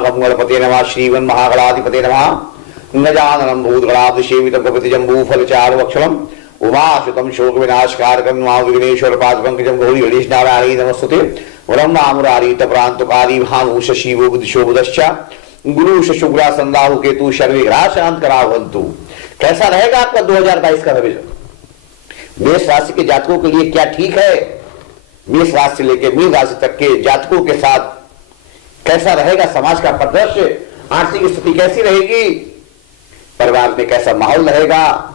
गंगणपते नमः, श्रीमन् महागणाधिपते नमः, गजाननं भूतगणाधिसेवितं कपितजम्बूफलचारुभक्षणम् उमासुतं शोकविनाशकारकं विघ्नेश्वरपादपङ्कजं गौरी गणेश नारायणी नमस्तुते। ब्रह्मामुरारीतपरान्तकारी भानुष शिवो बुद्धिशोबुदश्च गुरुश शुक्ला संदाहु केतु शर्विग्रह शांत करावंतु। कैसा रहेगा आपका 2022 का भविष्य? मेष राशि के जातकों के लिए क्या ठीक है? मेष राशि से लेकर मीन राशि तक के जातकों के साथ कैसा रहेगा समाज का परिदृश्य? आर्थिक स्थिति कैसी रहेगी? परिवार में कैसा माहौल रहेगा?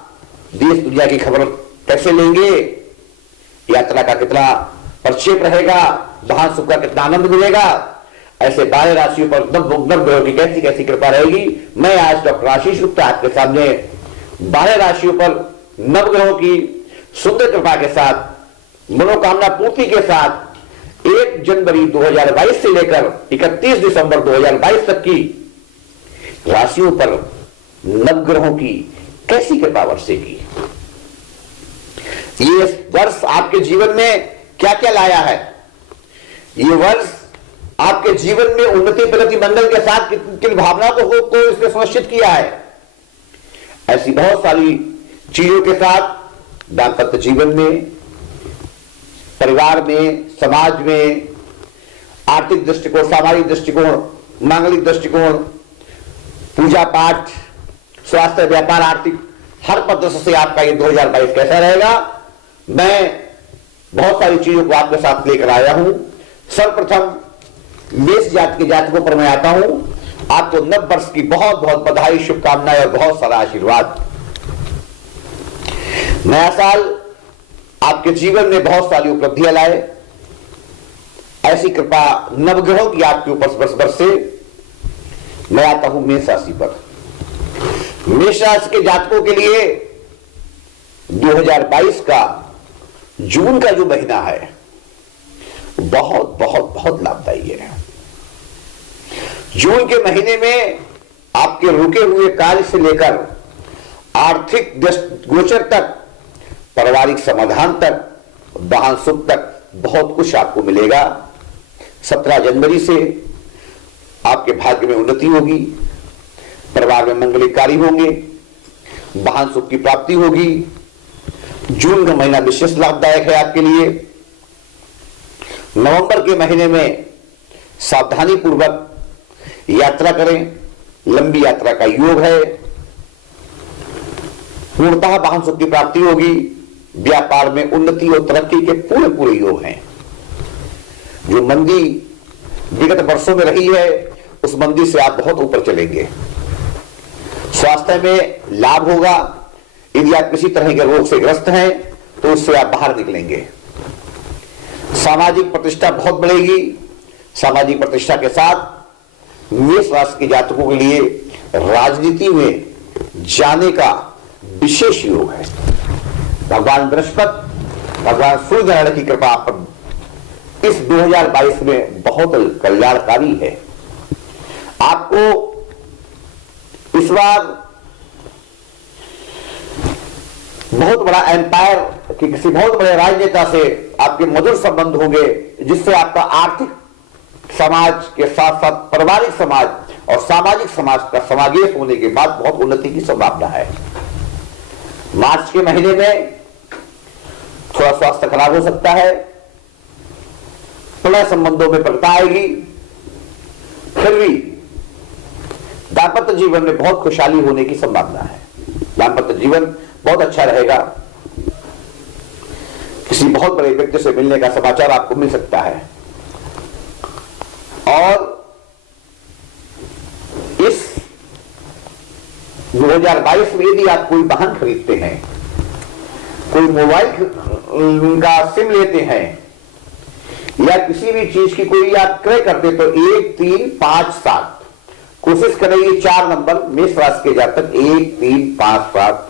देश दुनिया की खबर कैसे लेंगे? यात्रा का कितना प्रक्षेप रहेगा? वाहन सुख का कितना आनंद मिलेगा? ऐसे 12 राशियों पर नव ग्रहों की कैसी कैसी कृपा रहेगी? मैं आज डॉक्टर आशीष गुप्ता आपके सामने 12 राशियों पर नव ग्रहों की सुंदर कृपा के साथ, मनोकामना पूर्ति के साथ 1 जनवरी 2022 से लेकर 31 दिसंबर 2022 तक की राशियों पर नवग्रहों की कैसी कृपा बरसेगी। ये वर्ष आपके जीवन में क्या क्या लाया है? ये वर्ष आपके जीवन में उन्नति प्रगति मंगल के साथ किन भावना को इसने सुनिश्चित किया है? ऐसी बहुत सारी चीजों के साथ दाम्पत्य जीवन में, परिवार में, समाज में, आर्थिक दृष्टिकोण, सामाजिक दृष्टिकोण, मांगलिक दृष्टिकोण, पूजा पाठ, स्वास्थ्य, व्यापार, आर्थिक हर पद से आपका ये 2022 कैसा रहेगा, मैं बहुत सारी चीजों को आपके साथ लेकर आया हूं। सर्वप्रथम मेष जात के जातकों पर मैं आता हूं। आपको नव वर्ष की बहुत बहुत बधाई, शुभकामनाएं और बहुत सारा आशीर्वाद। नया साल आपके जीवन में बहुत सारी उपलब्धियां लाए, ऐसी कृपा नवग्रहों की आपके ऊपर बरसे। मैं आता हूं मेष राशि पर। मेष राशि के जातकों के लिए 2022 का जून का जो महीना है बहुत बहुत बहुत लाभदायी है। जून के महीने में आपके रुके हुए कार्य से लेकर आर्थिक गोचर तक, पारिवारिक समाधान तक, वाहन सुख तक बहुत कुछ आपको मिलेगा। 17 जनवरी से आपके भाग्य में उन्नति होगी, परिवार में मंगलिक कार्य होंगे, वाहन सुख की प्राप्ति होगी। जून का महीना विशेष लाभदायक है आपके लिए। नवंबर के महीने में सावधानी पूर्वक यात्रा करें, लंबी यात्रा का योग है। पूर्णतः वाहन सुख की प्राप्ति होगी, व्यापार में उन्नति और तरक्की के पूरे पूरे योग हैं। जो मंदी विगत वर्षों में रही है उस मंदी से आप बहुत ऊपर चलेंगे। स्वास्थ्य में लाभ होगा। यदि आप किसी तरह के रोग से ग्रस्त हैं तो उससे आप बाहर निकलेंगे। सामाजिक प्रतिष्ठा बहुत बढ़ेगी। सामाजिक प्रतिष्ठा के साथ मेष राशि के जातकों के लिए राजनीति में जाने का विशेष योग है। भगवान बृहस्पति, भगवान सूर्यनारायण की कृपा पर इस 2022 में बहुत कल्याणकारी है। आपको इस बार बहुत बड़ा एम्पायर कि किसी बहुत बड़े राजनेता से आपके मधुर संबंध होंगे, जिससे आपका आर्थिक समाज के साथ साथ पारिवारिक समाज और सामाजिक समाज का समावेश होने के बाद बहुत उन्नति की संभावना है। मार्च के महीने में थोड़ा स्वास्थ्य खराब हो सकता है, प्रणय संबंधों में प्रगति आएगी, फिर भी दाम्पत्य जीवन में बहुत खुशहाली होने की संभावना है। दाम्पत्य जीवन बहुत अच्छा रहेगा। किसी बहुत बड़े व्यक्ति से मिलने का समाचार आपको मिल सकता है। और इस 2022 में यदि आप कोई वाहन खरीदते हैं, कोई मोबाइल का सिम लेते हैं या किसी भी चीज की कोई आप क्रय करते तो 1357 कोशिश करेंगे 4 नंबर मेष राशि के जातक 1357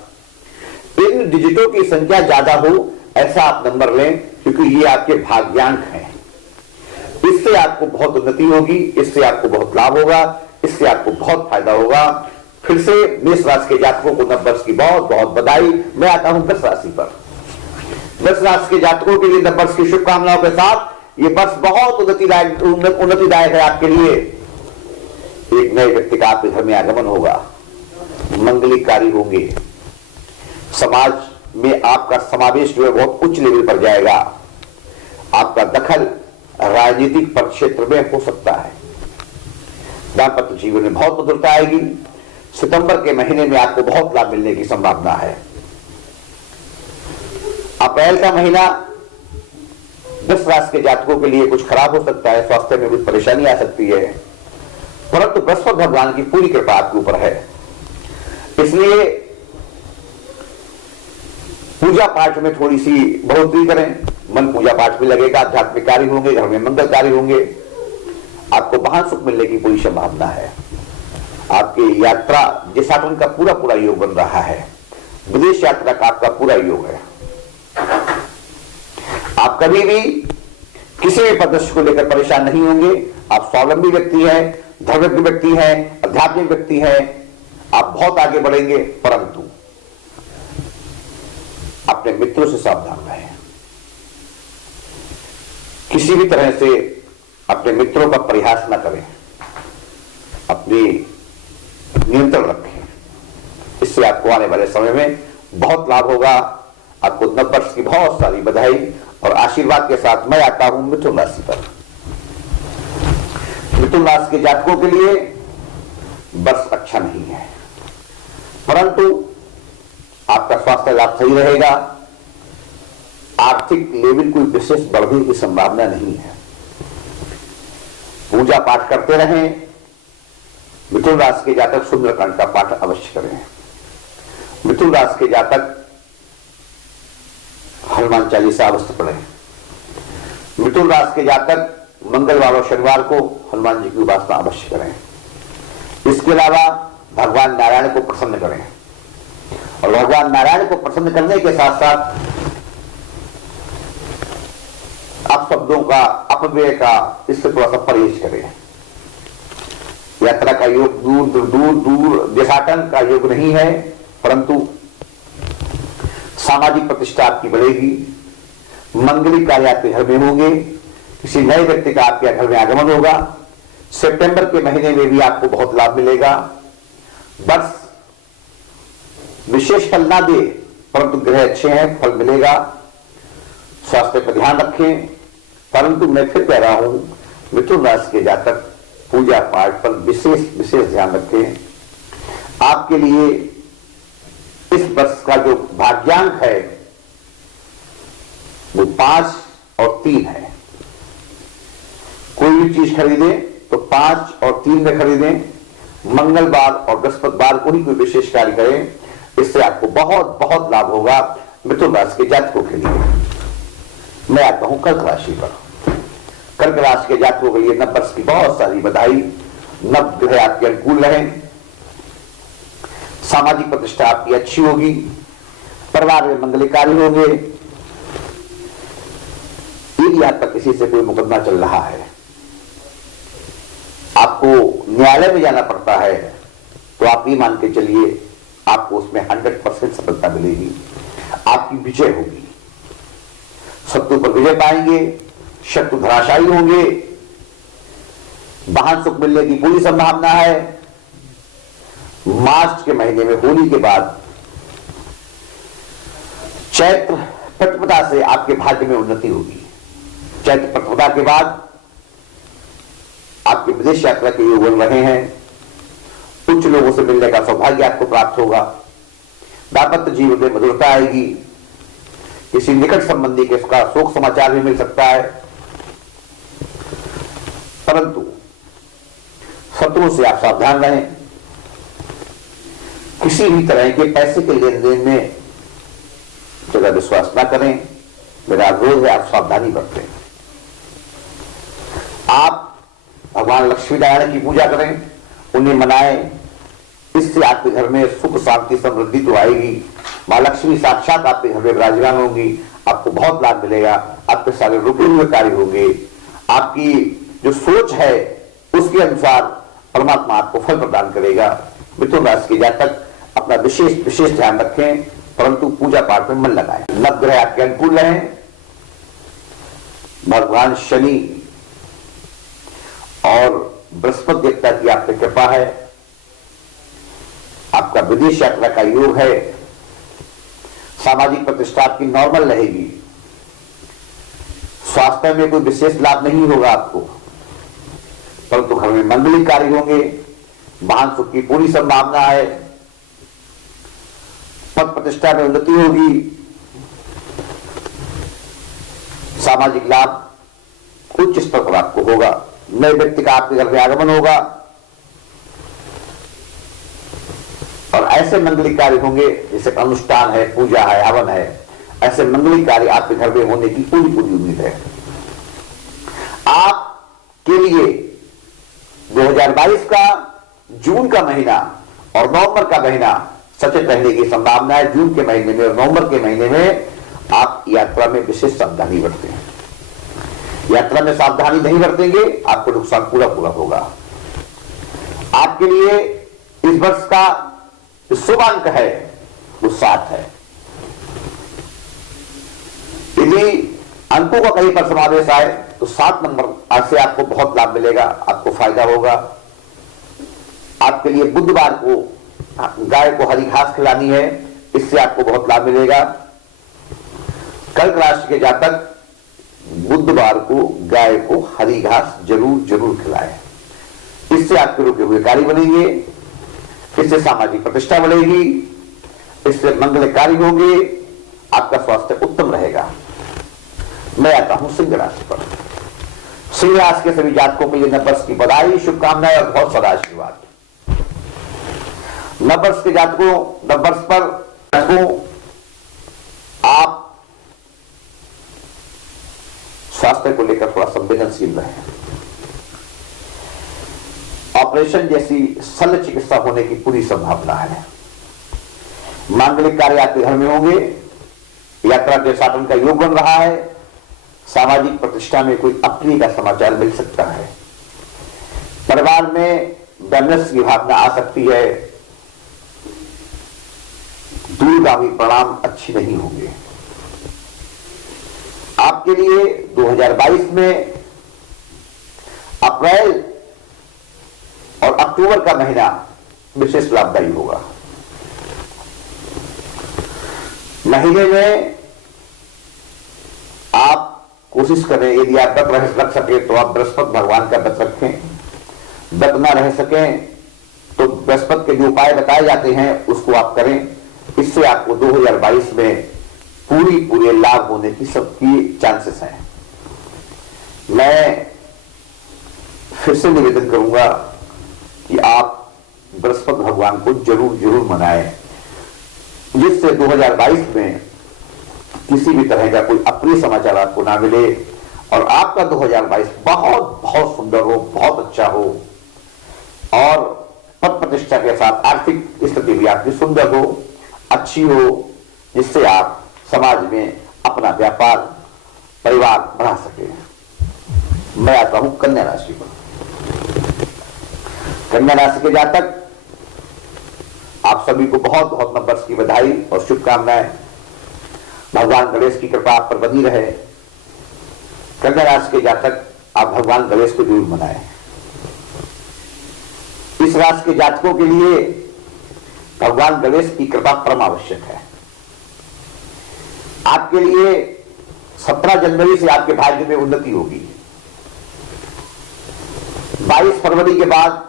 इन डिजिटों की संख्या ज्यादा हो ऐसा आप नंबर लें, क्योंकि ये आपके भाग्यांक हैं। इससे आपको बहुत उन्नति होगी, इससे आपको बहुत लाभ होगा, इससे आपको बहुत फायदा होगा। फिर से मेष राशि के जातकों को नव वर्ष की बहुत बहुत बधाई। मैं आता हूं वृष राशि पर। वृष राशि के जातकों के लिए नव वर्ष की शुभकामनाओं के साथ ये वर्ष बहुत उन्नतिदायक है आपके लिए। एक नए व्यक्ति का आपके घर में आगमन होगा, मंगलिक कार्य होंगे, समाज में आपका समावेश जो है बहुत उच्च लेवल पर जाएगा, आपका दखल राजनीतिक क्षेत्र में हो सकता है। दाम्पत्य जीवन में बहुत मधुरता आएगी। सितंबर के महीने में आपको बहुत लाभ मिलने की संभावना है। अप्रैल का महीना वृष राशि के जातकों के लिए कुछ खराब हो सकता है, स्वास्थ्य में कुछ परेशानी आ सकती है, परंतु बृहस्पति भगवान की पूरी कृपा आपके ऊपर है। इसलिए पूजा पाठ में थोड़ी सी बढ़ोतरी करें, मन पूजा पाठ में लगेगा, आध्यात्मिक कार्य होंगे, घर में मंगल कार्य होंगे, आपको वाहन सुख मिलने की पूरी संभावना है। आपकी यात्रा देशाटन का पूरा पूरा योग बन रहा है, विदेश यात्रा का आपका पूरा योग है। आप कभी भी किसी भी परिदृश्य को लेकर परेशान नहीं होंगे। आप स्वावलंबी व्यक्ति हैं, धर्मज्ञ व्यक्ति हैं, आध्यात्मिक व्यक्ति हैं, आप बहुत आगे बढ़ेंगे, परंतु अपने मित्रों से सावधान रहें। किसी भी तरह से अपने मित्रों का परिहास न करें, अपनी नियंत्रण रखें, इससे आपको आने वाले समय में बहुत लाभ होगा। आपको नववर्ष की बहुत सारी बधाई और आशीर्वाद के साथ मैं आता हूं मिथुन राशि पर। मिथुन राशि के जातकों के लिए वर्ष अच्छा नहीं है, परंतु आपका स्वास्थ्य लाभ सही रहेगा। आर्थिक लेवल कोई विशेष बढ़ने की संभावना नहीं है। पूजा पाठ करते रहें। मिथुन राशि के जातक सुंदरकांड का पाठ अवश्य करें। मिथुन राशि के जातक हनुमान चालीसा अवश्य पढ़ें। मिथुन राशि के जातक मंगलवार और शनिवार को हनुमान जी की उपासना अवश्य करें। इसके अलावा भगवान नारायण को प्रसन्न करें, और भगवान नारायण को प्रसन्न करने के साथ साथ अपशब्दों का, अपव्यय का, इससे थोड़ा सा परहेज करें। यात्रा का योग दूर दूर दूर देशाटन का योग नहीं है, परंतु सामाजिक प्रतिष्ठा आपकी बढ़ेगी। मंगलिक कार्य आपके घर में होंगे। किसी नए व्यक्ति का आपके घर में आगमन होगा। सितंबर के महीने में भी आपको बहुत लाभ मिलेगा। बस विशेष फल ना दे, परंतु ग्रह अच्छे हैं, फल मिलेगा। स्वास्थ्य पर ध्यान रखें। परंतु मैं फिर कह रहा हूं, मिथुन राशि के जातक पूजा पाठ पर विशेष ध्यान रखें। आपके लिए इस वर्ष का जो भाग्यांक है वो 5 और 3 है। कोई भी चीज खरीदें तो 5 और 3 में खरीदें। मंगलवार और बृहस्पतिवार को ही कोई विशेष कार्य करें, इससे आपको बहुत बहुत लाभ होगा मिथुन राशि के जातकों के लिए। मैं आता हूं कर्क राशि पर। कर्क राशि के जातकों के लिए नववर्ष की बहुत सारी बधाई। नव ग्रह आपके अनुकूल रहें। सामाजिक प्रतिष्ठा आपकी अच्छी होगी। परिवार में मंगल कार्य होंगे। यदि आपका किसी से कोई मुकदमा चल रहा है, आपको न्यायालय में जाना पड़ता है, तो आप ये मान के चलिए आपको उसमें 100% सफलता मिलेगी। आपकी विजय होगी। शत्रु पर विजय पाएंगे। शत्रु धराशायी होंगे। वाहन सुख मिलने की पूरी संभावना है। मार्च के महीने में होली के बाद चैत्र प्रतिपदा से आपके भाग्य में उन्नति होगी। चैत्र प्रतिपदा के बाद आपके विदेश यात्रा के योग बन रहे हैं। उच्च लोगों से मिलने का सौभाग्य आपको प्राप्त होगा। दाम्पत्य जीवन में मधुरता आएगी। किसी निकट संबंधी के उसका शोक समाचार भी मिल सकता है, परंतु शत्रुओं से आप सावधान रहें। किसी भी तरह के पैसे के लेन देन में ज्यादा विश्वास ना करें। मेरा अनुरोध है आप सावधानी बरतें। आप भगवान लक्ष्मी नारायण की पूजा करें, उन्हें मनाएं। इससे आपके घर में सुख शांति समृद्धि तो आएगी। मां लक्ष्मी साक्षात आपके घर में विराजमान होंगी। आपको बहुत लाभ मिलेगा। आपके सारे रुके हुए कार्य होंगे। आपकी जो सोच है उसके अनुसार परमात्मा आपको फल प्रदान करेगा। मिथुन राशि के जातक अपना विशेष ध्यान रखें, परंतु पूजा पाठ में मन लगाएं। नवग्रह आपके अनुकूल रहें। भगवान शनि और बृहस्पति देवता की आप पे कृपा है, आपका विदेश यात्रा का योग है, सामाजिक प्रतिष्ठा आपकी नॉर्मल रहेगी, स्वास्थ्य में कोई विशेष लाभ नहीं होगा आपको, परंतु घर में मंगलिक कार्य होंगे, वाहन सुख की पूरी संभावना है, पद प्रतिष्ठा में उन्नति होगी, सामाजिक लाभ उच्च स्तर पर आपको होगा, नए व्यक्ति का आपके घर में आगमन होगा और ऐसे मंगलिक कार्य होंगे जैसे अनुष्ठान है, पूजा है, हवन है, ऐसे मंगलिक कार्य आपके घर में होने की पूरी पूरी उम्मीद है। आपके लिए 2022 का जून का महीना और नवंबर का महीना सचेत रहने की संभावना है। जून के महीने में और नवंबर के महीने में आप यात्रा में विशेष सावधानी बरतें। यात्रा में सावधानी नहीं बरतेंगे आपको नुकसान पूरा पूरा होगा। आपके लिए इस वर्ष का शुभ अंक है वो 7 है। यदि अंकों का कहीं पर समावेश आए तो 7 नंबर आज से आपको बहुत लाभ मिलेगा, आपको फायदा होगा। आपके लिए बुधवार को गाय को हरी घास खिलानी है, इससे आपको बहुत लाभ मिलेगा। कर्क राशि के जातक बुधवार को गाय को हरी घास जरूर जरूर खिलाएं, इससे आपके रुके हुए कार्य बनेंगे, इससे सामाजिक प्रतिष्ठा बढ़ेगी, इससे मंगल कार्य होंगे, आपका स्वास्थ्य उत्तम रहेगा। मैं आता हूं सिंह राशि पर। सिंह राशि के सभी जातकों के लिए नववर्ष की बधाई, शुभकामनाएं और बहुत सारा आशीर्वाद। नववर्ष के जातकों, नववर्ष पर जातकों आप स्वास्थ्य को लेकर थोड़ा संवेदनशील रहें। ऑपरेशन जैसी शल्य चिकित्सा होने की पूरी संभावना है। मांगलिक कार्य आपके घर में होंगे, यात्रा के साधन का योग बन रहा है, सामाजिक प्रतिष्ठा में कोई अप्रिय का समाचार मिल सकता है, परिवार में वैमनस्य की भावना आ सकती है, दूरगामी परिणाम अच्छी नहीं होंगे। आपके लिए 2022 में अप्रैल और अक्टूबर का महीना विशेष लाभदायी होगा। महीने में आप कोशिश करें, यदि आप व्रत रख सके तो आप बृहस्पति भगवान का व्रत रखें। व्रत न रह सकें तो बृहस्पति के जो उपाय बताए जाते हैं उसको आप करें। इससे आपको 2022 में पूरे लाभ होने की सबकी चांसेस हैं। मैं फिर से निवेदन करूंगा कि आप बृहस्पति भगवान को जरूर जरूर मनाएं, जिससे 2022 में किसी भी तरह का कोई अप्रिय समाचार आपको ना मिले और आपका 2022 बहुत बहुत सुंदर हो, बहुत अच्छा हो और पद प्रतिष्ठा के साथ आर्थिक स्थिति भी आपकी सुंदर हो, अच्छी हो, जिससे आप समाज में अपना व्यापार परिवार बढ़ा सके। मैं आता हूं कन्या राशि पर। कन्या राशि के जातक आप सभी को बहुत बहुत नववर्ष की बधाई और शुभकामनाएं। भगवान गणेश की कृपा आप पर बनी रहे। कन्या राशि के जातक आप भगवान गणेश को जरूर मनाएं। इस राशि के जातकों के लिए भगवान गणेश की कृपा परम आवश्यक है। आपके लिए 17 जनवरी से आपके भाग्य में उन्नति होगी। 22 फरवरी के बाद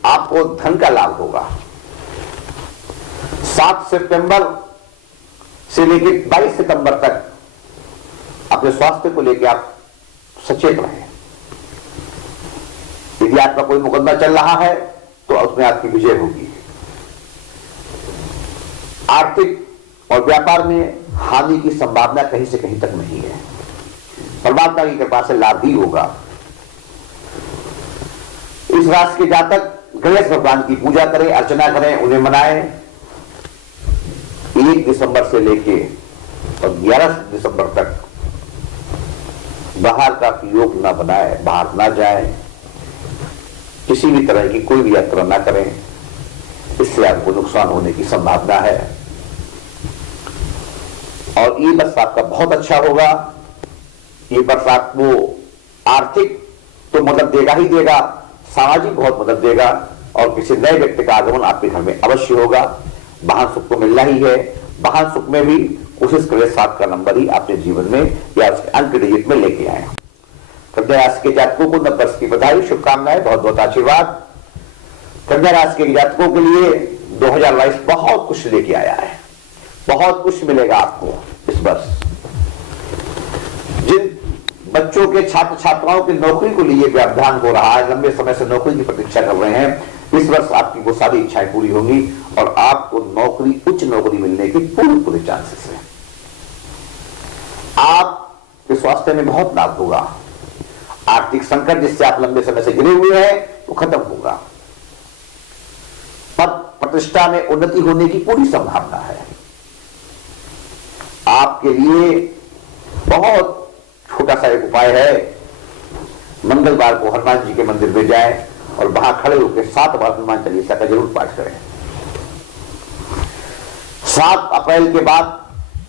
आपको धन का लाभ होगा। 7 सितंबर से लेकर 22 सितंबर तक अपने स्वास्थ्य को लेकर आप सचेत रहें। यदि आपका कोई मुकदमा चल रहा है तो उसमें आपकी विजय होगी। आर्थिक और व्यापार में हानि की संभावना कहीं से कहीं तक नहीं है। परमात्मा की कृपा से लाभ भी होगा। इस राशि के जातक गणेश भगवान की पूजा करें, अर्चना करें, उन्हें मनाएं। 1 दिसंबर से लेके और 11 दिसंबर तक बाहर का योग ना बनाए, बाहर ना जाए, किसी भी तरह की कोई भी यात्रा ना करें, इससे आपको नुकसान होने की संभावना है। और ये वर्ष आपका बहुत अच्छा होगा। ये वर्ष आपको आर्थिक तो मदद देगा ही देगा, सामाजिक बहुत मदद देगा और किसी नए व्यक्ति का आगमन आपके घर में अवश्य होगा। वाहन सुख को मिलना ही है। वाहन सुख में भी कोशिश करें 7 का नंबर ही आपके जीवन में या उसके अंक डिजिट में लेके आए। कन्या राशि के जातकों को नववर्ष की बधाई, शुभकामनाएं, बहुत बहुत आशीर्वाद। कन्या राशि के जातकों के लिए 2022 बहुत कुछ लेके आया है, बहुत कुछ मिलेगा आपको इस वर्ष। जिन बच्चों के छात्र छात्राओं की नौकरी को लिए व्यवधान हो रहा है, लंबे समय से नौकरी की प्रतीक्षा कर रहे हैं, इस वर्ष आपकी वो सारी इच्छाएं पूरी होंगी और आपको नौकरी, उच्च नौकरी मिलने की पूरे चांसेस है। आपके स्वास्थ्य में बहुत लाभ होगा। आर्थिक संकट जिससे आप लंबे समय से घिरे हुए हैं वो खत्म होगा। पद प्रतिष्ठा में उन्नति होने की पूरी संभावना है। आपके लिए बहुत छोटा सा एक उपाय है, मंगलवार को हनुमान जी के मंदिर में जाएं और वहां खड़े होकर 7 बार हनुमान चालीसा का जरूर पाठ करें। 7 अप्रैल के बाद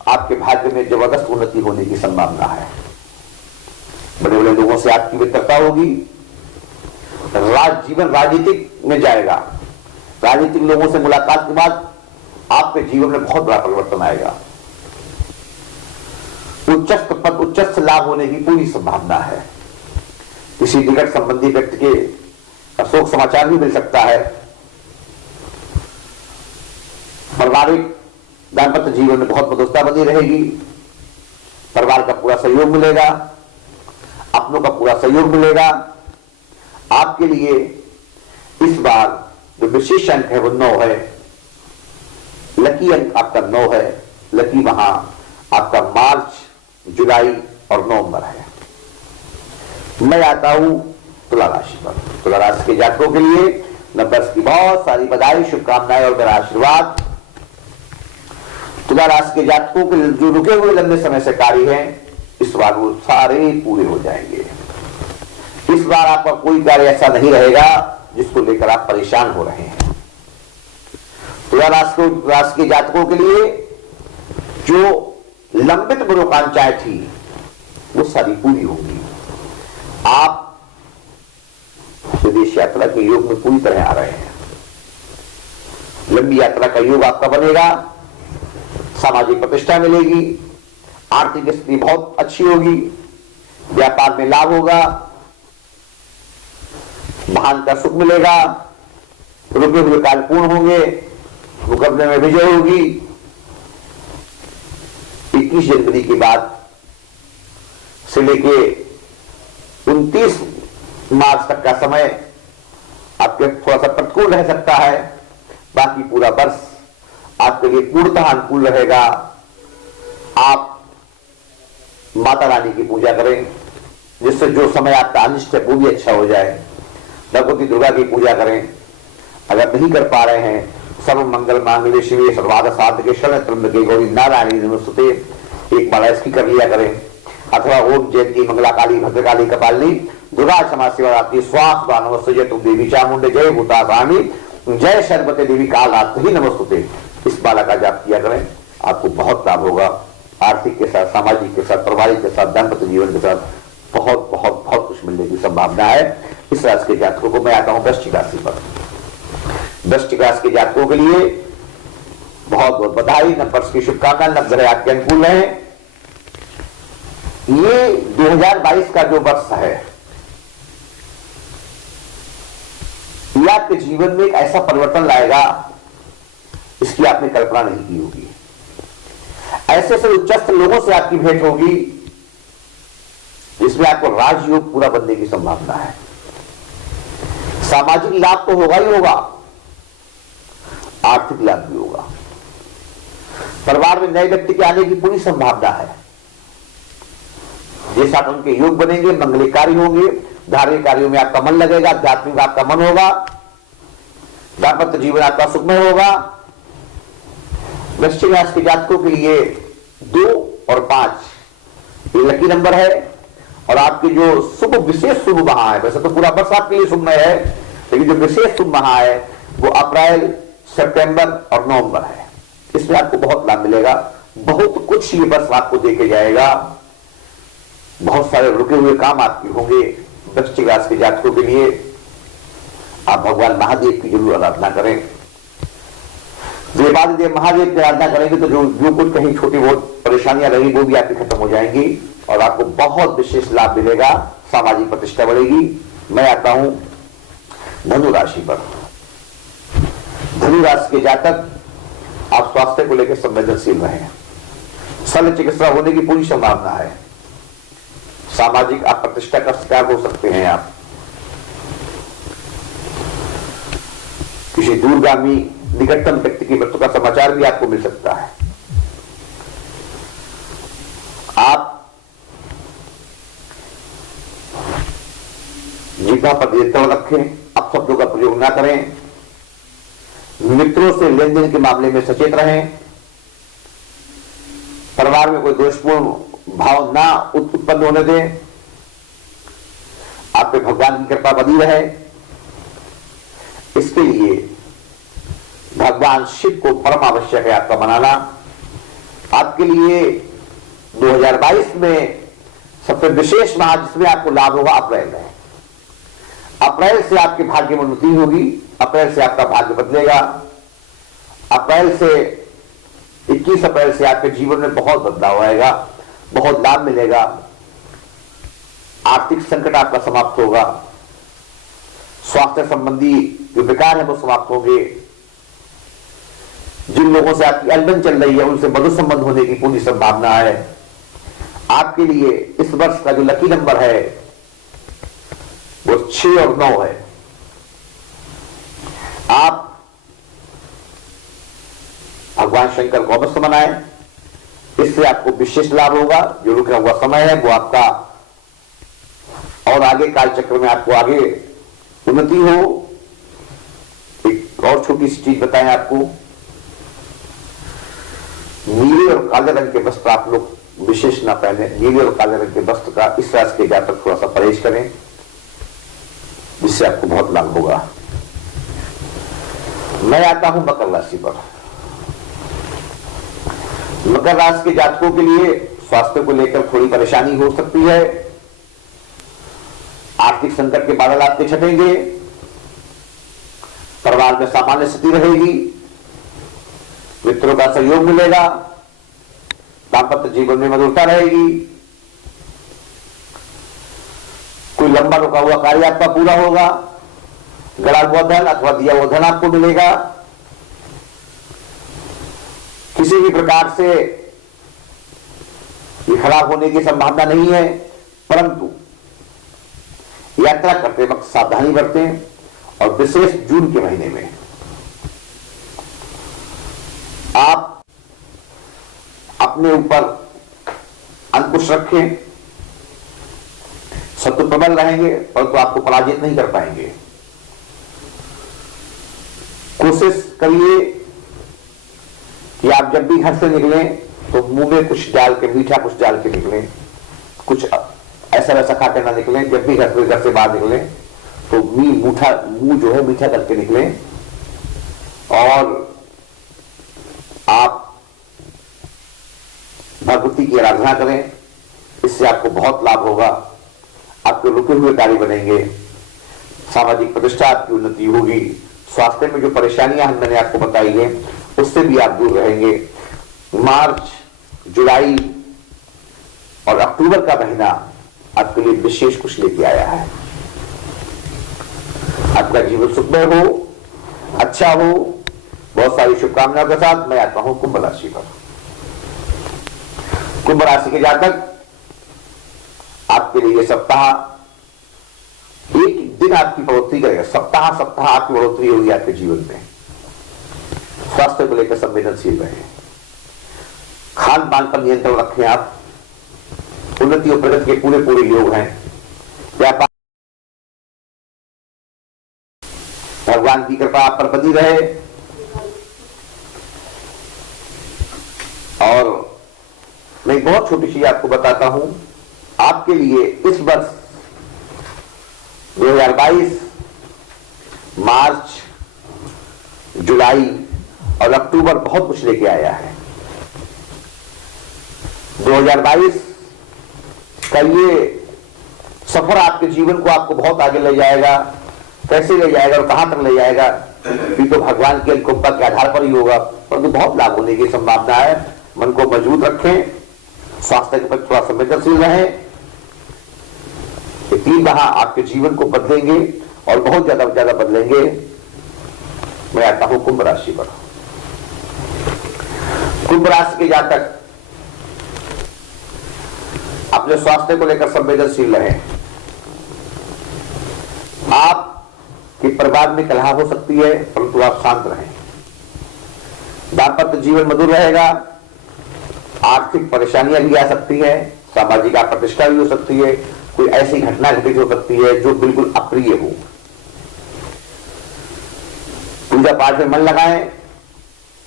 आपके भाग्य में जबरदस्त उन्नति होने की संभावना है। बड़े बड़े लोगों से आपकी मित्रता होगी। जीवन राजनीतिक में जाएगा। राजनीतिक लोगों से मुलाकात के बाद आपके जीवन में बहुत बड़ा परिवर्तन आएगा। उच्चस्थ पद, उच्चस्थ लाभ होने की पूरी संभावना है। किसी निकट संबंधी व्यक्ति के अशोक समाचार भी मिल सकता है। पारिवारिक दाम्पत्य जीवन में बहुत मधुरता बनी रहेगी। परिवार का पूरा सहयोग मिलेगा, अपनों का पूरा सहयोग मिलेगा। आपके लिए इस बार जो विशेष अंक है वो 9 है। लकी अंक आपका 9 है। लकी वहां आपका मार्च, जुलाई और नवंबर है। मैं आता हूं तुला राशि पर। तुला राशि के जातकों के लिए नववर्ष की बहुत सारी बधाई, शुभकामनाएं और मेरा आशीर्वाद। तुला राशि के जातकों के जो रुके हुए लंबे समय से कार्य हैं, इस बार वो सारे पूरे हो जाएंगे। इस बार आपका कोई कार्य ऐसा नहीं रहेगा जिसको लेकर आप परेशान हो रहे हैं। तुला राशि के जातकों के लिए जो लंबित मनोकांक्षाएं थी वो सारी पूरी होंगी। आप विदेश यात्रा के योग में पूरी तरह आ रहे हैं। लंबी यात्रा का योग आपका बनेगा। सामाजिक प्रतिष्ठा मिलेगी। आर्थिक स्थिति बहुत अच्छी होगी। व्यापार में लाभ होगा। वाहन का सुख मिलेगा। रुके हुए कार्य पूर्ण होंगे। मुकदमे में विजय होगी। 21 जनवरी के बाद से लेके 29 मार्च तक का समय आपके थोड़ा सा प्रतिकूल रह सकता है। बाकी पूरा वर्ष आपके लिए पूर्णतः अनुकूल रहेगा। आप माता रानी की पूजा करें, जिससे जो समय आपका अनिष्ट है वो भी अच्छा हो जाए। भगवती दुर्गा की पूजा करें। अगर नहीं कर पा रहे हैं, सर्व मंगल मांगल्ये शिवे सर्वार्थ साधके शरण्ये त्र्यंबके गौरी नारायणी नमोस्तुते एक बार इसकी कर लिया करें। अथवा ओम जयंती मंगला काली भद्रकाली कपालिनी दुर्गा क्षमा शिवरात्रि स्वाहा नमस्ते तुम देवी चामुंडे जय भूता स्वामी जय शर्वते देवी कालात्महि नमोस्तुते। इस बाला का जाप किया करें, आपको बहुत लाभ होगा। आर्थिक के साथ, सामाजिक के साथ, पारिवारिक के साथ, दाम्पत्य जीवन के साथ बहुत बहुत बहुत कुछ मिलने की संभावना है। इस राशि के जातकों को मैं आता हूं वृश्चिक राशि पर। वृश्चिक राशि के जातकों के लिए बहुत बहुत बधाई, नववर्ष की शुभकामनाएं, नवग्रह आपके अनुकूल रहे। ये 2022 का जो वर्ष है, ये आपके जीवन में एक ऐसा परिवर्तन लाएगा इसकी आपने कल्पना नहीं की होगी। ऐसे से उच्चस्थ लोगों से आपकी भेंट होगी जिसमें आपको राजयोग पूरा बनने की संभावना है। सामाजिक लाभ तो होगा ही होगा, आर्थिक लाभ भी होगा। परिवार में नए व्यक्ति के आने की पूरी संभावना है। जैसा उनके योग बनेंगे, मंगलिक कार्य होंगे, धार्मिक कार्यों में आपका मन लगेगा, आध्यात्मिक आपका मन होगा, दाम्पत्य जीवन आपका सुखमय होगा। वृश्चिक राशि के जातकों के लिए 2 और 5 ये लकी नंबर है। और आपके जो शुभ विशेष शुभ माह है, वैसे तो पूरा वर्ष आपके लिए शुभमय है, लेकिन जो विशेष शुभ माह है वो अप्रैल, सितंबर और नवंबर है। इसमें आपको बहुत लाभ मिलेगा। बहुत कुछ ये वर्ष आपको देके जाएगा। बहुत सारे रुके हुए काम आपके होंगे। वृश्चिक राशि के जातकों के लिए आप भगवान महादेव की जरूर आराधना करें। देवादिदेव महादेव की आराधना करेंगे तो जो कुछ कहीं छोटी बहुत परेशानियां रही वो भी आपकी खत्म हो जाएंगी और आपको बहुत विशेष लाभ मिलेगा, सामाजिक प्रतिष्ठा बढ़ेगी। मैं आता हूं धनु राशि पर। धनु राशि के जातक आप स्वास्थ्य को लेकर संवेदनशील रहें। शल्य चिकित्सा होने की पूरी संभावना है। सामाजिक अप्रतिष्ठा का शिकार हो सकते हैं आप। किसी दूरगामी निकटतम व्यक्ति की मृत्यु का समाचार भी आपको मिल सकता है। आप जीवा पर नियंत्रण रखें, अपशब्दों का प्रयोग ना करें। मित्रों से लेन देन के मामले में सचेत रहें। परिवार में कोई दोषपूर्ण भाव ना उत्पन्न होने दें। आप पे भगवान की कृपा बनी रहे, इसके लिए भगवान शिव को परम आवश्यक है आपका मनाना। आपके लिए 2022 में सबसे विशेष माह जिसमें आपको लाभ होगा अप्रैल है। अप्रैल से आपके भाग्य में उन्नति होगी। अप्रैल से आपका भाग्य बदलेगा। अप्रैल से 21 अप्रैल से आपके जीवन में बहुत बदलाव आएगा, बहुत लाभ मिलेगा। आर्थिक संकट आपका समाप्त होगा। स्वास्थ्य संबंधी जो विकार है वो समाप्त होंगे। जिन लोगों से आपकी अनबन चल रही है उनसे मधुर संबंध होने की पूरी संभावना है। आपके लिए इस वर्ष का जो लकी नंबर है वो 6 और 9 है। आप भगवान शंकर को अवश्य मनाएं, इससे आपको विशेष लाभ होगा। जो रुका हुआ समय है वो आपका और आगे काल चक्र में आपको आगे उन्नति हो। एक और छोटी सी चीज बताएं आपको, नीले और काले रंग के वस्त्र आप लोग विशेष ना पहने। नीले और काले रंग के वस्त्र का इस राशि के जातक थोड़ा सा परहेज करें, जिससे आपको बहुत लाभ होगा। मैं आता हूं मकर राशि पर। मकर राशि के जातकों के लिए स्वास्थ्य को लेकर थोड़ी परेशानी हो सकती है। आर्थिक संकट के बादल आपके छटेंगे। परिवार में सामान्य स्थिति रहेगी। मित्रों का सहयोग मिलेगा। दाम्पत्य जीवन में मधुरता रहेगी। कोई लंबा रुका हुआ कार्य आपका पूरा होगा। गड़ा हुआ धन अथवा दिया हुआ धन आपको मिलेगा। किसी भी प्रकार से ये खराब होने की संभावना नहीं है, परंतु यात्रा करते वक्त सावधानी बरतें और विशेष जून के महीने में आप अपने ऊपर अंकुश रखें। शत्रु प्रबल रहेंगे परंतु आपको पराजित नहीं कर पाएंगे। कोशिश करिए कि आप जब भी घर से निकलें तो मुंह में कुछ डाल के, मीठा कुछ डाल के निकलें। कुछ ऐसा वैसा खा कर ना निकलें। जब भी घर से बाहर निकलें तो मुंह जो है मीठा करके निकलें। और आप भगवती की आराधना करें, इससे आपको बहुत लाभ होगा। आपके रुके हुए कार्य बनेंगे। सामाजिक प्रतिष्ठा आपकी उन्नति होगी। स्वास्थ्य में जो परेशानियां मैंने आपको बताई है उससे भी आप दूर रहेंगे। मार्च, जुलाई और अक्टूबर का महीना आपके लिए विशेष कुछ लेके आया है। आपका जीवन सुखमय हो, अच्छा हो। बहुत सारी शुभकामनाओं के साथ मैं आता हूं कुंभ राशि पर। कुंभ राशि के जातक आपके लिए सप्ताह एक दिन आपकी बढ़ोतरी करेगा। सप्ताह आपकी बढ़ोतरी होगी आपके जीवन में। स्वास्थ्य को लेकर संवेदनशील रहें। खान पान पर नियंत्रण रखें। आप उन्नति और प्रगति के पूरे योग हैं। व्यापार भगवान की कृपा आप पर बनी रहे। और मैं एक बहुत छोटी चीज आपको बताता हूं। आपके लिए इस वर्ष 2022 मार्च, जुलाई और अक्टूबर बहुत कुछ लेके आया है। 2022 का ये सफर आपके जीवन को आपको बहुत आगे ले जाएगा। कैसे ले जाएगा और कहां तक ले जाएगा ये तो भगवान की अनुकंपा के आधार पर ही होगा, परंतु बहुत लाभ होने की संभावना है। मन को मजबूत रखें, स्वास्थ्य के प्रति थोड़ा संवेदनशील रहें। ये 3 माह आपके जीवन को बदलेंगे और बहुत ज्यादा बदलेंगे। मैं आता हूं कुंभ राशि पर। कुंभ राशि के जातक अपने स्वास्थ्य को लेकर संवेदनशील रहें। आपके परिवार में कलह हो सकती है, परंतु आप शांत रहें। दाम्पत्य जीवन मधुर रहेगा। आर्थिक परेशानियां भी आ सकती है, सामाजिक अप्रतिष्ठा भी हो सकती है, कोई ऐसी घटना घटित हो सकती है जो बिल्कुल अप्रिय हो। पूजा पाठ में मन लगाएं,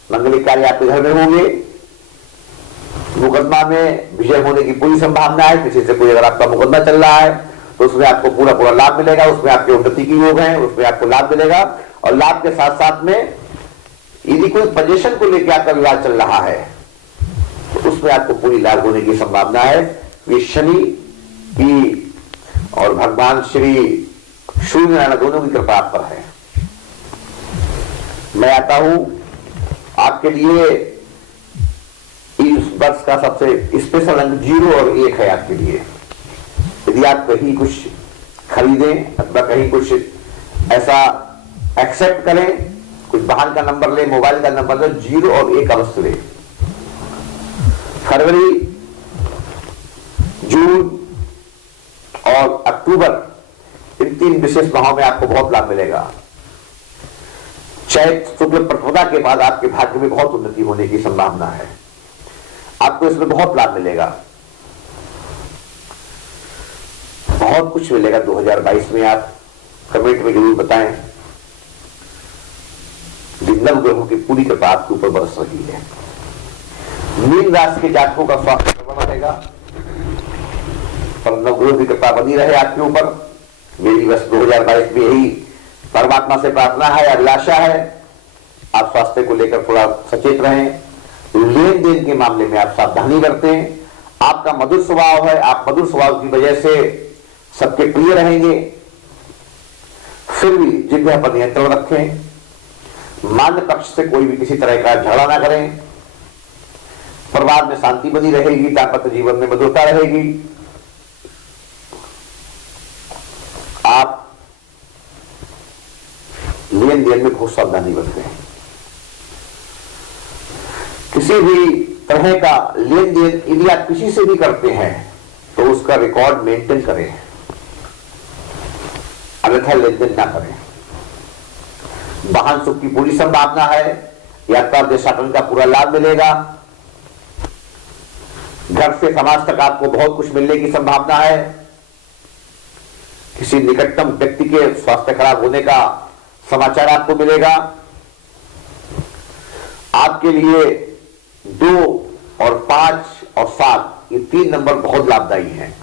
मंगलिक कार्य आपके घर में होंगे। मुकदमा में विजय होने की पूरी संभावना है। किसी से कोई अगर आपका मुकदमा चल रहा है तो उसमें आपको पूरा लाभ मिलेगा, उसमें आपकी उन्नति की योग है, उसमें आपको लाभ मिलेगा। और लाभ के साथ साथ में यदि कोई पोजीशन को लेकर आपका विवाद चल रहा है तो उसमें आपको पूरी लाभ होने की संभावना है। ये शनि की और भगवान श्री सूर्य नारायण दोनों की कृपा आप पर है। मैं आता हूं आपके लिए इस वर्ष का सबसे स्पेशल अंक 0 और 1 है आपके लिए। यदि आप कहीं कुछ खरीदें अथवा कहीं कुछ ऐसा एक्सेप्ट करें, कुछ वाहन का नंबर ले, मोबाइल का नंबर ले, 0 और 1 अवश्य ले। फरवरी, जून और अक्टूबर इन 3 विशेष माहों में आपको बहुत लाभ मिलेगा। चैत शुक्ल प्रतिपदा के बाद आपके भाग्य में बहुत उन्नति होने की संभावना है। आपको इसमें बहुत लाभ मिलेगा, बहुत कुछ मिलेगा 2022 में। आप कमेंट में जरूर बताएं। नव ग्रहों की पूरी कृपा आपके ऊपर बरस रही है। मीन राशि के जातकों का स्वास्थ्य प्रबल रहेगा, पर नव ग्रहों की कृपा बनी रहे आपके ऊपर। मेरी बस 2022 में यही परमात्मा से प्रार्थना है, अभिलाषा है। आप स्वास्थ्य को लेकर थोड़ा सचेत रहें। लेन देन के मामले में आप सावधानी बरतें। आपका मधुर स्वभाव है, आप मधुर स्वभाव की वजह से सबके प्रिय रहेंगे। फिर भी जिह्वा पर नियंत्रण रखें। मान्य पक्ष से कोई भी किसी तरह का झगड़ा ना करें। परिवार में शांति बनी रहेगी, दाम्पत्य जीवन में मधुरता रहेगी। आप लेन देन में बहुत सावधानी बरतें। किसी भी तरह का लेन देन यदि आप किसी से भी करते हैं तो उसका रिकॉर्ड मेंटेन करें, अन्यथा लेन देन ना करें। वाहन सुख की पूरी संभावना है। यात्रा देशाटन का पूरा लाभ मिलेगा। घर से समाज तक आपको बहुत कुछ मिलने की संभावना है। किसी निकटतम व्यक्ति के स्वास्थ्य खराब होने का समाचार आपको मिलेगा। आपके लिए 2 और 5 और 7 ये 3 नंबर बहुत लाभदायी हैं।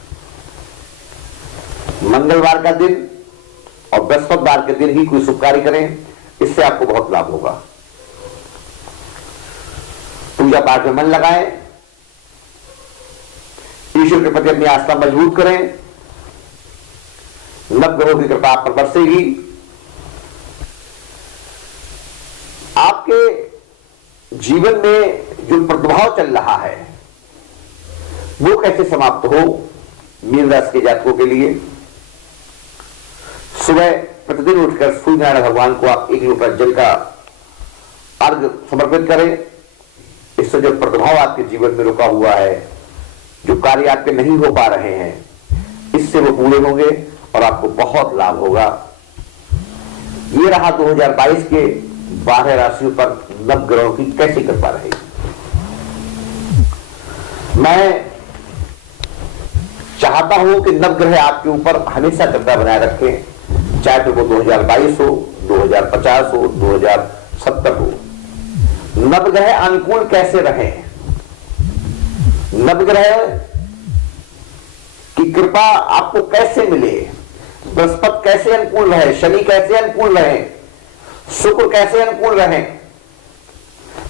मंगलवार का दिन और बृहस्पतिवार के दिन ही कोई शुभ कार्य करें, इससे आपको बहुत लाभ होगा। पूजा पाठ में मन लगाएं, ईश्वर के प्रति अपनी आस्था मजबूत करें। नव ग्रहों की कृपा आप पर बरसेगी। आपके जीवन में जो प्रभाव चल रहा है वो कैसे समाप्त हो। मीन राशि के जातकों के लिए सुबह प्रतिदिन उठकर सूर्य नारायण भगवान को आप 1 लोटा जल का अर्घ समर्पित करें। इससे जो प्रभाव आपके जीवन में रुका हुआ है, जो कार्य आपके नहीं हो पा रहे हैं, इससे वो पूरे होंगे और आपको बहुत लाभ होगा। ये रहा 2022 के 12 राशियों पर नव ग्रहों की कैसी कृपा रहेगी। मैं चाहता हूं कि नव ग्रह आपके ऊपर हमेशा कृपा बनाए रखें, चाहे तो वो 2022 हो, 2050 हो, 2070 हो। नवग्रह अनुकूल कैसे रहे, नवग्रह की कृपा आपको कैसे मिले, बृहस्पति कैसे अनुकूल रहे, शनि कैसे अनुकूल रहे, शुक्र कैसे अनुकूल रहे,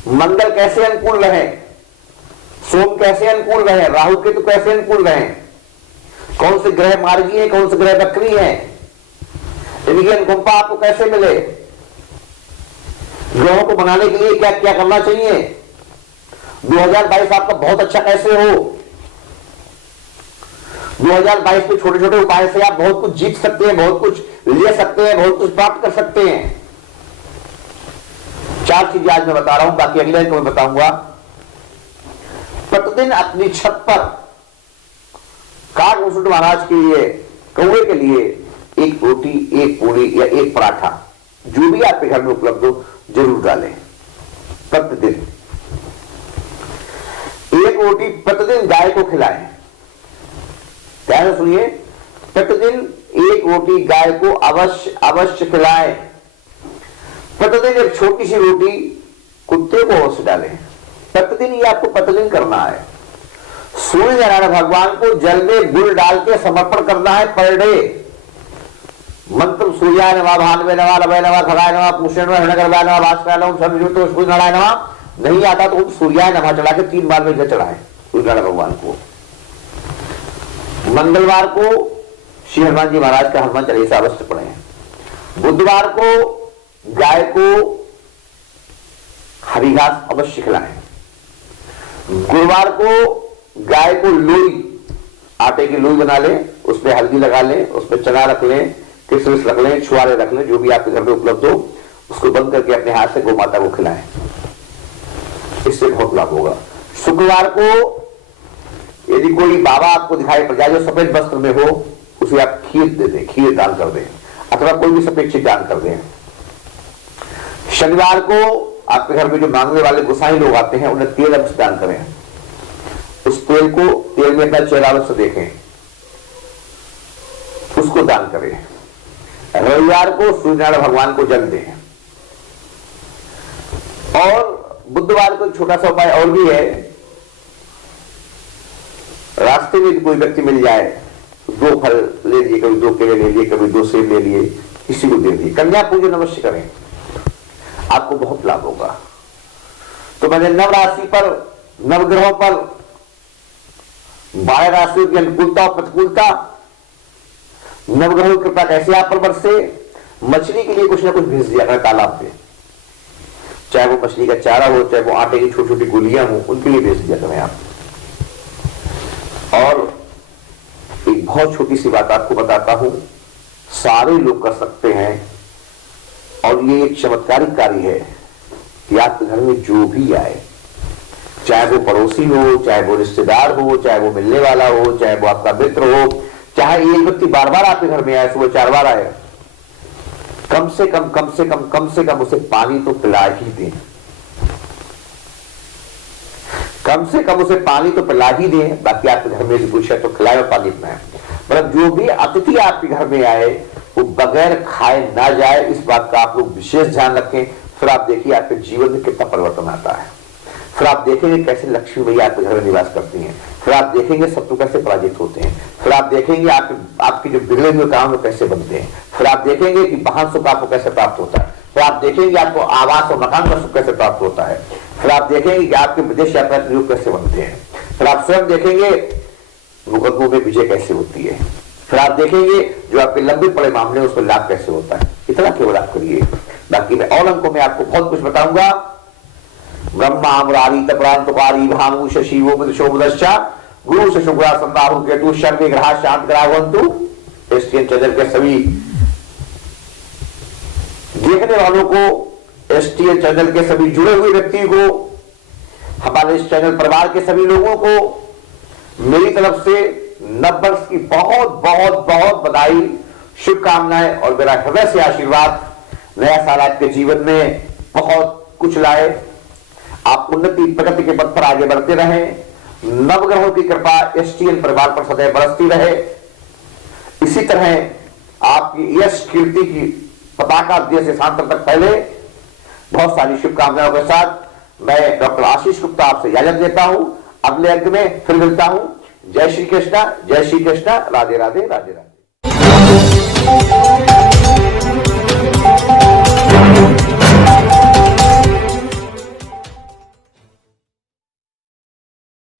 मंगल कैसे अनुकूल रहे, सोम कैसे अनुकूल रहे, राहु केतु कैसे अनुकूल रहे, कौन से ग्रह मार्गी है, कौन से ग्रह वक्री है, इनके अनुकंपा आपको कैसे मिले, ग्रहों को बनाने के लिए क्या क्या करना चाहिए, 2022 आपका बहुत अच्छा कैसे हो, 2022 में छोटे छोटे उपाय से आप बहुत कुछ जीत सकते हैं, बहुत कुछ ले सकते हैं, बहुत कुछ प्राप्त कर सकते हैं। 4 चीजें आज मैं बता रहा हूं, बाकी अगले अंक में बताऊंगा। प्रतिदिन अपनी छत पर काकभूषण महाराज के लिए, कौवे के लिए एक रोटी, एक पूरी या एक पराठा, जो भी आपके घर में उपलब्ध हो, जरूर डालें। प्रतिदिन एक रोटी प्रतिदिन गाय को खिलाएं। ध्यान से सुनिए, प्रतिदिन एक रोटी गाय को अवश्य अवश्य खिलाएं। प्रतिदिन एक छोटी सी रोटी कुत्ते को अवश्य डालें। प्रतिदिन ये आपको प्रतिदिन करना है। सूर्य नारायण भगवान को जल में गुड़ डाल के समर्पण करना है पर डे। मंत्र सूर्याय नमः, भानवे नमः, लवय नमः, खगाय नमः, पूषण नमः, हिरण्यगर्भाय नमः, भास्कराय नमः, सर्वज्योतो सूर्यनारायण नमः नहीं आता तो सूर्याय नमः चढ़ा के 3 बार में चढ़ाएं सूर्यनारायण भगवान को। मंगलवार को श्री हनुमान जी महाराज का हनुमान चालीसा अवश्य पढ़ें। बुधवार को गाय को हरी घास अवश्य खिलाएं। गुरुवार को गाय को लोई, आटे की लोई बना लें, उसमें हल्दी लगा लें, उसमें चना रख लें, किशमिश रख लें, छुआरे रख लें, जो भी आपके घर में उपलब्ध हो, उसको बंद करके अपने हाथ से गौ माता को खिलाएं। इससे बहुत लाभ होगा। शुक्रवार को यदि कोई बाबा आपको दिखाई पड़ जाए जो सफेद वस्त्र में हो, उसे आप खीर दे दें, खीर दान कर दें, अथवा कोई भी सफेद चीज दान कर दें। शनिवार को आपके घर में जो मांगने वाले गोसाई लोग आते हैं, उन्हें तेल अवश्य दान करें। उस तेल में अपना चेहरा अवश्य देखें, उसको दान करें। रविवार को सूर्यनारायण भगवान को जल दें। और बुधवार को छोटा सा उपाय और भी है, रास्ते में कोई व्यक्ति मिल जाए, 2 फल ले लिए, कभी 2 केले ले लिए, कभी 2 सेब ले लिए, किसी को दे दिए। कन्या पूजन अवश्य करें, आपको बहुत लाभ होगा। तो मैंने नवराशि पर, नवग्रहों पर, 12 राशियों की अनुकूलता और प्रतिकूलता, नवग्रहों की कृपा कैसे आप पर बरसे, मछली के लिए कुछ ना कुछ भेज दिया करें तालाब पे, चाहे वो मछली का चारा हो, चाहे वो आटे की छोटी छोटी गोलियां हो, उनके लिए भेज दिया करें आप। और एक बहुत छोटी सी बात आपको बताता हूं, सारे लोग कर सकते हैं, और ये एक चमत्कारिक कार्य है कि आपके घर में जो भी आए, चाहे वो पड़ोसी हो, चाहे वो रिश्तेदार हो, चाहे वो मिलने वाला हो, चाहे वो आपका मित्र हो, चाहे एक व्यक्ति बार बार आपके घर में आए, सुबह 4 बार आए, कम से कम उसे पानी तो पिला ही दें। कम से कम उसे पानी तो पिला ही दें। बाकी आपके घर में कुछ है तो खिलाए और पानी पिलाएं। मतलब जो भी अतिथि आपके घर में आए वो बगैर खाए ना जाए, इस बात का आप लोग विशेष ध्यान रखें। फिर आप देखिए आपके जीवन में कितना परिवर्तन आता है। फिर आप देखेंगे कैसे लक्ष्मी मैया आपके घर में निवास करती हैं। फिर आप देखेंगे शत्रु कैसे पराजित होते हैं। फिर आप देखेंगे आपके जो बिगड़े हुए काम कैसे बनते हैं। फिर आप देखेंगे कि महान सुख आपको कैसे प्राप्त होता है। फिर आप देखेंगे आपको आवास और मकान का सुख कैसे प्राप्त होता है। फिर आप देखेंगे कि आपके विदेश यात्रा के योग कैसे बनते हैं। फिर आप स्वयं देखेंगे मुकदमों में विजय कैसे होती है। फिर आप देखेंगे जो आपके लंबे पड़े मामले उसमें लाभ कैसे होता है। इतना केवल आप करिए। बाकी मैं और अंकों में आपको बहुत कुछ बताऊंगा। ब्रह्मा मुरारी तपरांतकारी भानु शशि वो शोभदश्चा गुरु से शुक्रा संताहु केतु शर्वे ग्रह शांत करावंतु। एसटीएन चैनल के सभी देखने वालों को, एसटीएन चैनल के सभी जुड़े हुए व्यक्ति को, हमारे इस चैनल परिवार के सभी लोगों को मेरी तरफ से नववर्ष की बहुत बहुत बहुत बधाई, शुभकामनाएं और मेरा हृदय से आशीर्वाद। नया साल आपके जीवन में बहुत कुछ लाए, आप उन्नति प्रगति के पथ पर आगे बढ़ते रहें। नवग्रहों की कृपा एसटीएन परिवार पर सदैव बरसती रहे। इसी तरह आपकी यश कीर्ति की पताका देश से शांत तक फैले। बहुत सारी शुभकामनाओं के साथ मैं डॉक्टर आशीष गुप्ता आपसे इजाजत लेता हूं। अगले अंक में फिर मिलता हूं। जय श्री कृष्णा, जय श्री कृष्णा, राधे राधे, राधे राधे।